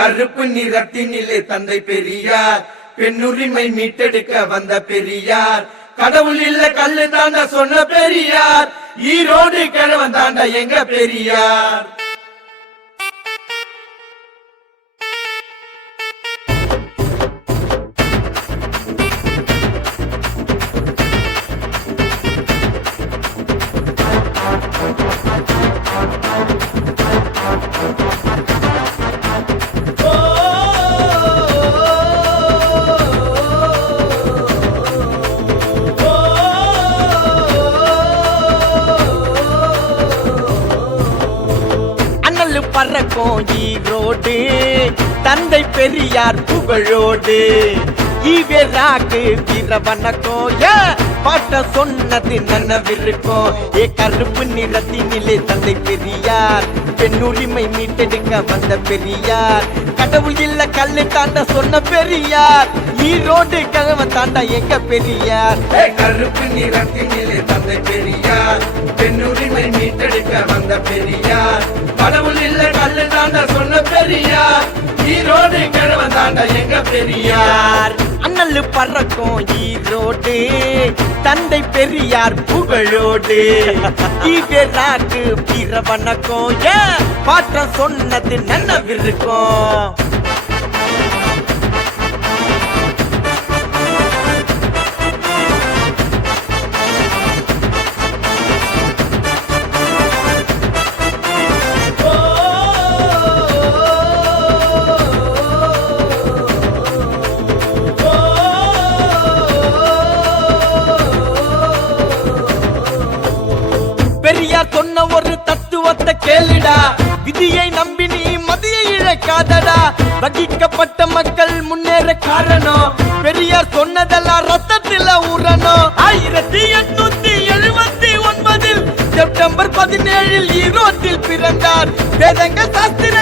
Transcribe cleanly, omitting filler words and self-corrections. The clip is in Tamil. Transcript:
கருப்பு நிறத்தினிலே தந்தை பெரியார், பெண்ணுரிமை மீட்டெடுக்க வந்த பெரியார், கடவுள் இல்ல கல்லு தாண்ட சொன்ன பெரியார், ஈரோடு கிழவன் தாண்ட எங்க பெரியார். பறக்கும் ஈரோடு தந்தை பெரியார் புகழோடு, ஈவேராக்கு வீர வணக்கம், பாட்ட சொன்னது நனவிருக்கும். கருப்பு நிறத்தினிலே தந்தை பெரியார், பெண்ணுரிமை மீட்டெடுக்க வந்த பெரியார், கடவுள் இல்ல கல்லு தாண்ட சொன்ன பெரியார், ஈரோடு கிழவன் தாண்ட எங்க பெரியார். கருப்பு நிறத்தினிலே தந்தை பெரியார், பெண்ணுரிமை மீட்டெடுக்க வந்த பெரியார், கடவுள் இல்ல கல்லு தாண்ட சொன்ன பெரியார், ஈரோடு கிழவன் தாண்ட எங்க பெரியார். அண்ணல் பறக்கும் ஈரோடு தந்தை பெரியார் புகழோடு, ஈவேராக்கு வீர வணக்கம், பாட்ட சொன்னது நனவிருக்கும். பெரியார் சொன்ன ஒரு தத்துவத்தை கேளுடா, விதியை நம்பி நீ மதியை இழக்காதடா, வகிக்கப்பட்ட மக்கள் முன்னேற காரணம், பெரியார் சொன்னதெல்லாம் ரத்தத்தில் ஊறணும். 1879 செப்டம்பர் 17 ஈரோட்டில் பிறந்தார். வேதங்க சாஸ்திர